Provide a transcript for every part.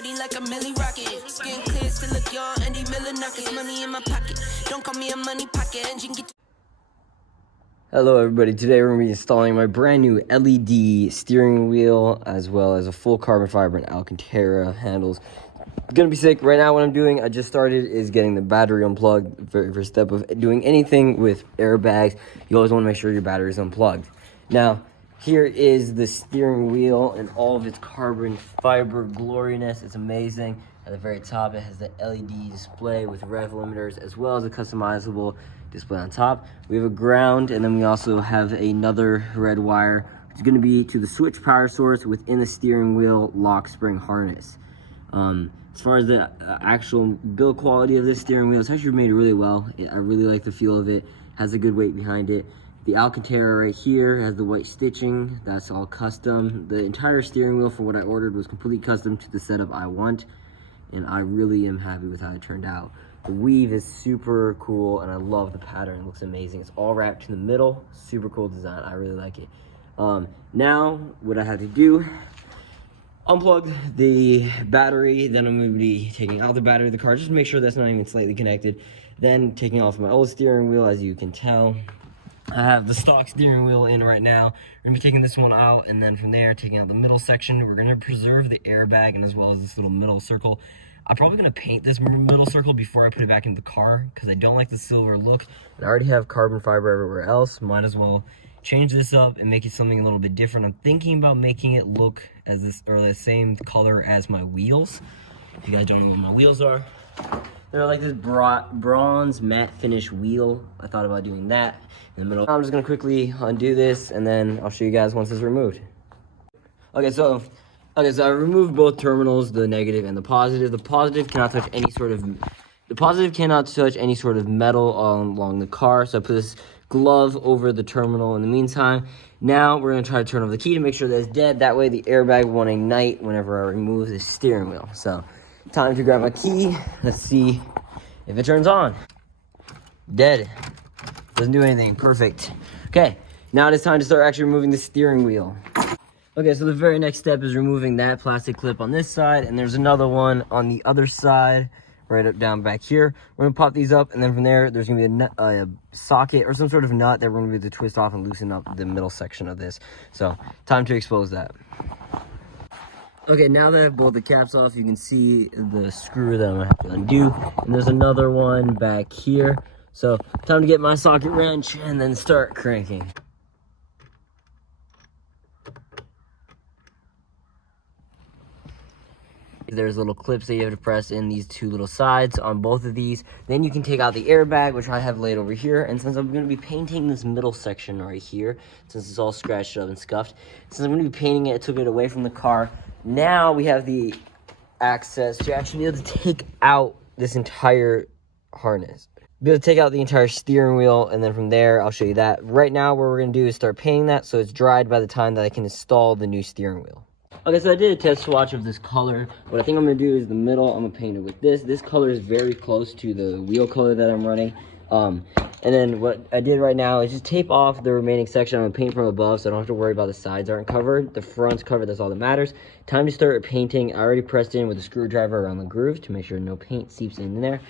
ready like a milli rocket. Skin clear, still look young, Andy Miller knockers. Money in my pocket, don't call me a money pocket. Engine get. Hello everybody, today we're going to be installing my brand new LED steering wheel as well as a full carbon fiber and Alcantara handles. It's going to be sick. Right now what I'm doing, I just started, is getting the battery unplugged. The very first step of doing anything with airbags, you always want to make sure your battery is unplugged. Now, here is the steering wheel and all of its carbon fiber gloriness. It's amazing. At the very top, it has the LED display with rev limiters as well as a customizable display on top. We have a ground, and then we also have another red wire, which is going to be to the switch power source within the steering wheel lock spring harness. As far as the actual build quality of this steering wheel, it's actually made really well. I really like the feel of it. Has a good weight behind it. The Alcantara right here has the white stitching. That's all custom. The entire steering wheel for what I ordered was completely custom to the setup I want, and I really am happy with how it turned out. The weave is super cool, and I love the pattern. It looks amazing. It's all wrapped in the middle. Super cool design. I really like it. Now, what I had to do, unplug the battery. Then I'm going to be taking out the battery of the car just to make sure that's not even slightly connected. Then taking off my old steering wheel, as you can tell. I have the stock steering wheel in right now. We're gonna be taking this one out, and then from there, taking out the middle section. We're gonna preserve the airbag and as well as this little middle circle. I'm probably gonna paint this middle circle before I put it back in the car because I don't like the silver look. And I already have carbon fiber everywhere else. Might as well change this up and make it something a little bit different. I'm thinking about making it look as this, or the same color as my wheels. If you guys don't know what my wheels are, they're like this bronze matte finish wheel. I thought about doing that in the middle. I'm just gonna quickly undo this, and then I'll show you guys once it's removed. Okay, so I removed both terminals, the negative and the positive. The positive cannot touch any sort of metal along the car. So I put this glove over the terminal in the meantime. Now we're gonna try to turn off the key to make sure that it's dead. That way the airbag won't ignite whenever I remove the steering wheel. So time to grab my key. Let's see if it turns on. Dead. Doesn't do anything. Perfect. Okay, now it is time to start actually removing the steering wheel. Okay, so the very next step is removing that plastic clip on this side, and there's another one on the other side, right up down back here. We're gonna pop these up, and then from there, there's gonna be a socket or some sort of nut that we're gonna be able to twist off and loosen up the middle section of this. So, time to expose that. Okay, now that I have both the caps off, you can see the screw that I'm gonna have to undo. And there's another one back here. So, time to get my socket wrench and then start cranking. There's little clips that you have to press in these two little sides on both of these. Then you can take out the airbag, which I have laid over here. And since I'm going to be painting this middle section right here, since it's all scratched up and scuffed, since I'm going to be painting it, I took it away from the car. Now we have the access to actually be able to take out this entire harness. Be able to take out the entire steering wheel, and then from there, I'll show you that. Right now, what we're going to do is start painting that so it's dried by the time that I can install the new steering wheel. Okay, so I did a test swatch of this color. What I think I'm going to do is the middle, I'm going to paint it with this. This color is very close to the wheel color that I'm running. And then what I did right now is just tape off the remaining section. I'm going to paint from above so I don't have to worry about the sides aren't covered. The front's covered, that's all that matters. Time to start painting. I already pressed in with a screwdriver around the groove to make sure no paint seeps in there.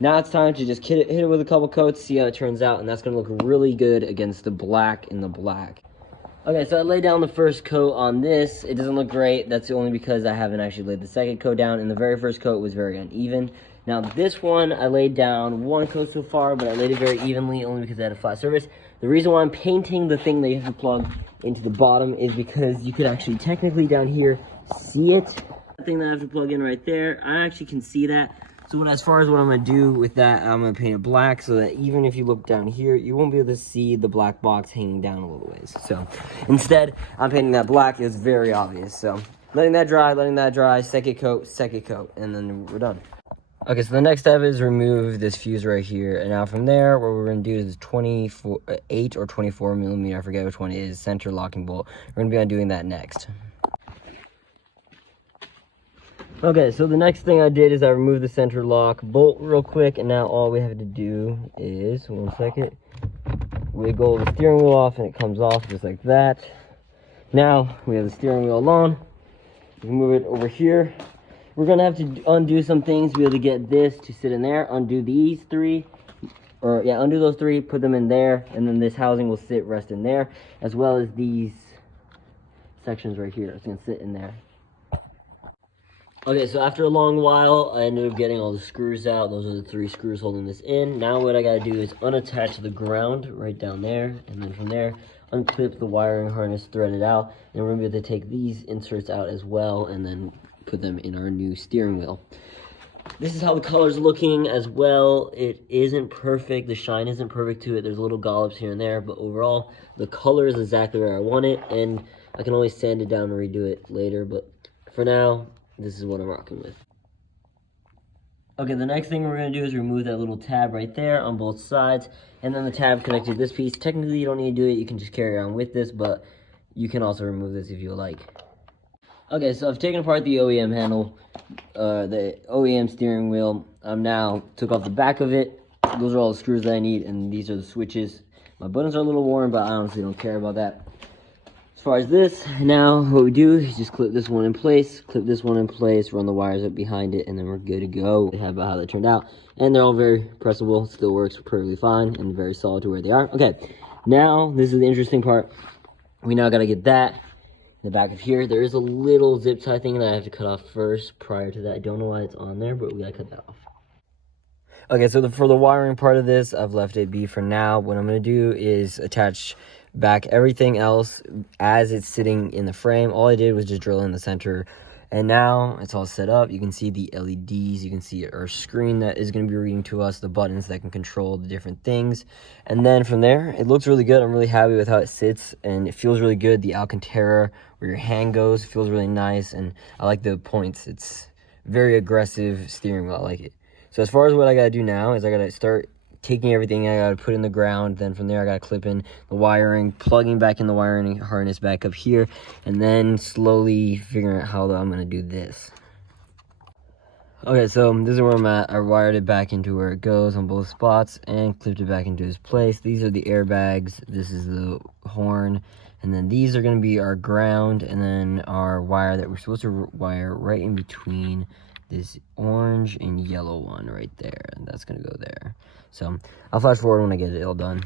Now it's time to just hit it with a couple coats, see how it turns out, and that's going to look really good against the black in the black. Okay, so I laid down the first coat on this. It doesn't look great. That's only because I haven't actually laid the second coat down, and the very first coat was very uneven. Now this one, I laid down one coat so far, but I laid it very evenly only because I had a flat surface. The reason why I'm painting the thing that you have to plug into the bottom is because you could actually technically down here see it. The thing that I have to plug in right there, I actually can see that. So as far as what I'm going to do with that, I'm going to paint it black so that even if you look down here, you won't be able to see the black box hanging down a little ways. So instead, I'm painting that black. It's very obvious. So letting that dry, second coat, and then we're done. Okay, so the next step is remove this fuse right here. And now from there, what we're going to do is 8 or 24 millimeter, I forget which one it is, center locking bolt. We're going to be doing that next. Okay, so the next thing I did is I removed the center lock bolt real quick, and now all we have to do is, one second, wiggle the steering wheel off, and it comes off just like that. Now we have the steering wheel alone. We can move it over here, we're gonna have to undo some things to be able to get this to sit in there. Undo these three, or yeah, undo those three, put them in there, and then this housing will rest in there, as well as these sections right here. It's gonna sit in there. Okay, so after a long while, I ended up getting all the screws out. Those are the 3 screws holding this in. Now what I gotta do is unattach the ground right down there, and then from there, unclip the wiring harness, thread it out, and we're gonna be able to take these inserts out as well, and then put them in our new steering wheel. This is how the color's looking as well. It isn't perfect, the shine isn't perfect to it. There's little gollops here and there, but overall, the color is exactly where I want it, and I can always sand it down and redo it later, but for now, this is what I'm rocking with. Okay, the next thing we're gonna do is remove that little tab right there on both sides, and then the tab connected to this piece. Technically, you don't need to do it, you can just carry on with this, but you can also remove this if you like. Okay, so I've taken apart the OEM handle, the OEM steering wheel. I'm now took off the back of it. Those are all the screws that I need, and these are the switches. My buttons are a little worn, but I honestly don't care about that. As far as this, now what we do is just clip this one in place, run the wires up behind it, and then we're good to go. They have about how they turned out, and they're all very pressable, still works perfectly fine, and very solid to where they are. Okay, now this is the interesting part. We now gotta get that in the back of here. There is a little zip tie thing that I have to cut off first prior to that. I don't know why it's on there, but we gotta cut that off. Okay, so for the wiring part of this, I've left it be for now. What I'm gonna do is attach back everything else as it's sitting in the frame. All I did was just drill in the center, and now it's all set up. You can see the LEDs, you can see our screen that is going to be reading to us, the buttons that can control the different things, and then from there it looks really good. I'm really happy with how it sits, and it feels really good. The Alcantara, where your hand goes, feels really nice, and I like the points. It's very aggressive steering wheel. I like it. So as far as what I gotta do now is I gotta start taking everything I gotta put in the ground. Then from there I gotta clip in the wiring, plugging back in the wiring harness back up here, and then slowly figuring out how I'm gonna do this. Okay, so this is where I'm at. I wired it back into where it goes on both spots and clipped it back into its place. These are the airbags, this is the horn, and then these are gonna be our ground, and then our wire that we're supposed to wire right in between this orange and yellow one right there, and that's gonna go there. So I'll flash forward when I get it all done.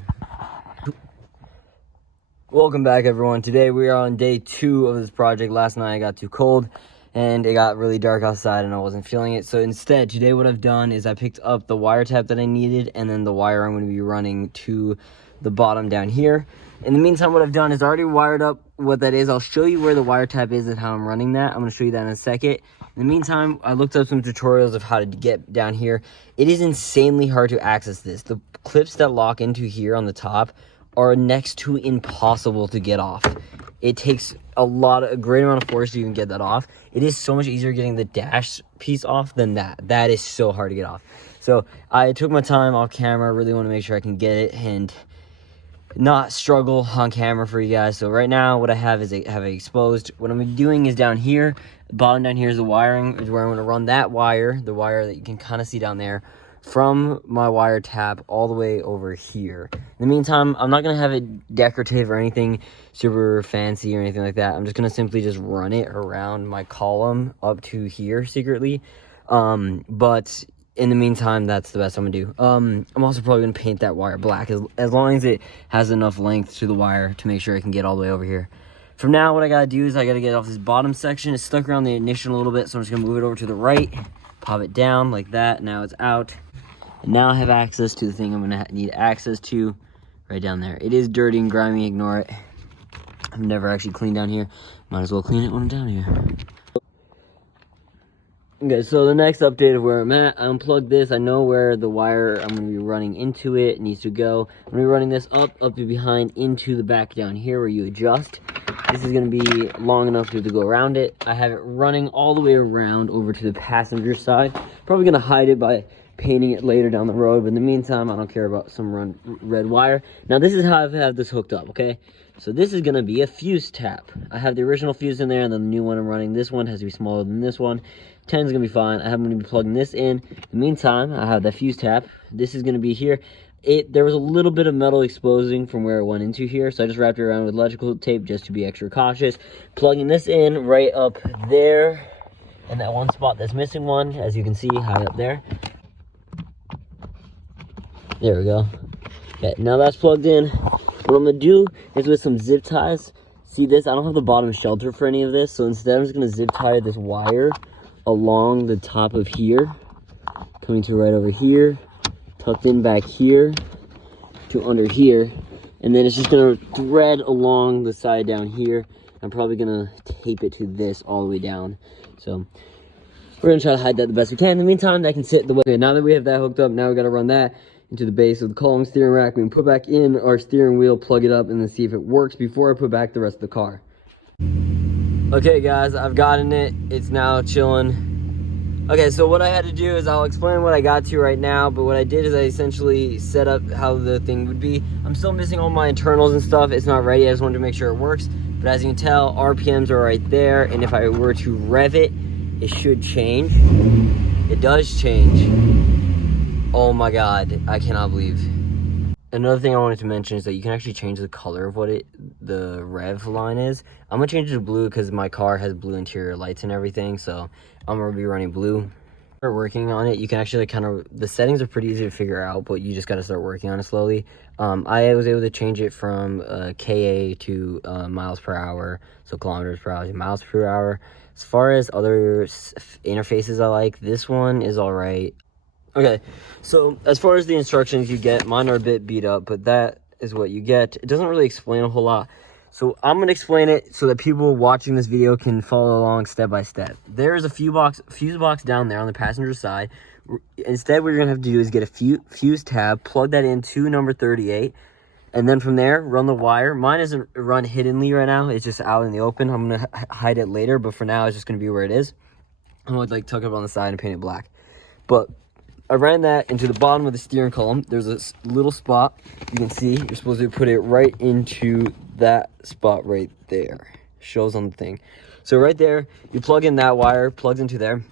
Welcome back, everyone. Today we are on day 2 of this project. Last night I got too cold and it got really dark outside and I wasn't feeling it. So instead, today what I've done is I picked up the wire tap that I needed, and then the wire I'm going to be running to the bottom down here. In the meantime, what I've done is already wired up what that is. I'll show you where the wire tap is and how I'm running that. I'm going to show you that in a second. In the meantime, I looked up some tutorials of how to get down here. It is insanely hard to access this. The clips that lock into here on the top are next to impossible to get off. It takes a great amount of force to even get that off. It is so much easier getting the dash piece off than that. That is so hard to get off. So I took my time off camera. I really want to make sure I can get it and not struggle on camera for you guys. So right now what I have is I have it exposed. What I'm doing is down here, the bottom down here is the wiring, is where I'm going to run that wire, the wire that you can kind of see down there, from my wire tap all the way over here. In the meantime, I'm not going to have it decorative or anything super fancy or anything like that. I'm just going to simply just run it around my column up to here secretly. But in the meantime, that's the best I'm gonna do. I'm also probably gonna paint that wire black as long as it has enough length to the wire to make sure I can get all the way over here. From now, what I gotta do is I gotta get off this bottom section. It's stuck around the ignition a little bit, so I'm just gonna move it over to the right, pop it down like that. Now it's out. And now I have access to the thing I'm gonna need access to right down there. It is dirty and grimy, ignore it. I've never actually cleaned down here. Might as well clean it when I'm down here. Okay, so the next update of where I'm at, I unplugged this. I know where the wire I'm going to be running into it needs to go. I'm going to be running this up behind, into the back down here where you adjust. This is going to be long enough to go around it. I have it running all the way around over to the passenger side. Probably going to hide it by painting it later down the road, but in the meantime, I don't care about some red wire. Now, this is how I've had this hooked up, okay? So this is going to be a fuse tap. I have the original fuse in there, and then the new one I'm running. This one has to be smaller than this one. 10 is going to be fine. I'm going to be plugging this in. In the meantime, I have that fuse tap. This is going to be here. There was a little bit of metal exposing from where it went into here, so I just wrapped it around with electrical tape just to be extra cautious. Plugging this in right up there. and that one spot that's missing one, as you can see, high up there. There we go. Okay, now that's plugged in. What I'm gonna do is with some zip ties. See this? I don't have the bottom shelter for any of this, so instead I'm just gonna zip tie this wire along the top of here, coming to right over here, tucked in back here to under here, and then it's just gonna thread along the side down here. I'm probably gonna tape it to this all the way down. So we're gonna try to hide that the best we can. In the meantime, that can sit the way. Okay, now that we have that hooked up, now we gotta run that into the base of the column steering rack. We can put back in our steering wheel, plug it up, and then see if it works before I put back the rest of the car. Okay guys, I've gotten it. It's now chilling. Okay, so what I had to do is, I'll explain what I got to right now, but what I did is I essentially set up how the thing would be. I'm still missing all my internals and stuff. It's not ready. I just wanted to make sure it works. But as you can tell, RPMs are right there, and if I were to rev it, it should change. It does change. Oh my god, I cannot believe. Another thing I wanted to mention is that you can actually change the color of what the rev line is. I'm gonna change it to blue because my car has blue interior lights and everything, so I'm gonna be running blue. Start working on it. You can actually kind of, the settings are pretty easy to figure out, but you just got to start working on it slowly. I was able to change it from KA to miles per hour, so kilometers per hour to miles per hour. As far as other interfaces I like, this one is all right. Okay, so as far as the instructions you get, mine are a bit beat up, but that is what you get. It doesn't really explain a whole lot. So I'm going to explain it so that people watching this video can follow along step by step. There's a fuse box down there on the passenger side. Instead, what you're going to have to do is get a fuse tab, plug that into number 38, and then from there, run the wire. Mine isn't run hiddenly right now. It's just out in the open. I'm going to hide it later, but for now, it's just going to be where it is. I'm going to like tuck it up on the side and paint it black. But I ran that into the bottom of the steering column. There's a little spot. You can see you're supposed to put it right into that spot right there. Shows on the thing. So right there, you plug in that wire, plugs into there.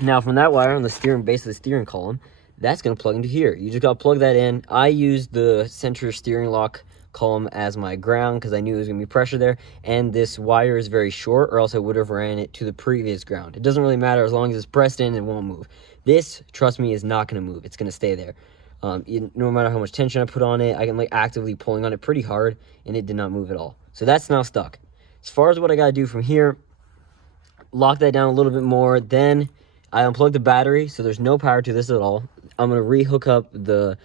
Now from that wire on the steering base of the steering column, that's going to plug into here. You just got to plug that in. I used the center steering lock column as my ground because I knew it was going to be pressure there, and this wire is very short, or else I would have ran it to the previous ground. It doesn't really matter, as long as it's pressed in, it won't move. This, trust me, is not going to move. It's going to stay there. No matter how much tension I put on it, I can like actively pulling on it pretty hard, and it did not move at all. So that's now stuck. As far as what I got to do from here, lock that down a little bit more. Then I unplugged the battery, so there's no power to this at all. I'm going to re-hook up the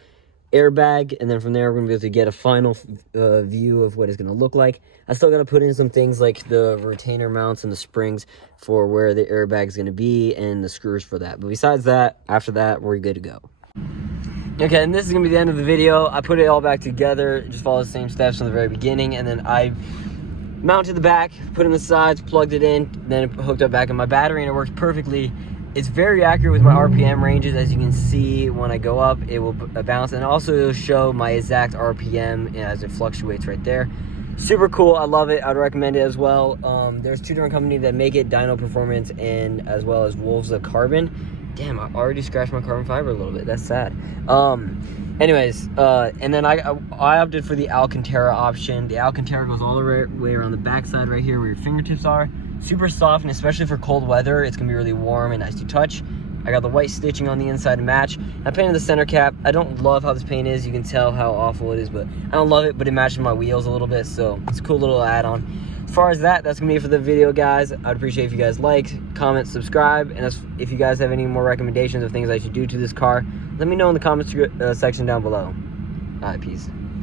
airbag, and then from there we're going to be able to get a final view of what it's going to look like. I still got to put in some things like the retainer mounts and the springs for where the airbag is going to be, and the screws for that. But besides that, after that, we're good to go. Okay, and this is going to be the end of the video. I put it all back together, just follow the same steps from the very beginning, and then I mounted the back, put in the sides, plugged it in, then it hooked up back in my battery, and it works perfectly. It's very accurate with my RPM ranges. As you can see, when I go up, it will bounce, and also it'll show my exact RPM as it fluctuates right there. Super cool. I love it. I'd recommend it as well. There's two different companies that make it, Dyno Performance and as well as Wolves of Carbon. Damn, I already scratched my carbon fiber a little bit. That's sad. Anyways, and then I opted for the Alcantara option. The Alcantara goes all the way around the backside right here where your fingertips are. Super soft, and especially for cold weather, it's gonna be really warm and nice to touch. I got the white stitching on the inside to match. I painted the center cap. I don't love how this paint is. You can tell how awful it is, but I don't love it, but it matches my wheels a little bit, so it's a cool little add-on. As far as that's gonna be it for the video, guys. I'd appreciate if you guys like, comment, subscribe, and if you guys have any more recommendations of things I should do to this car, let me know in the comments section down below. All right, peace.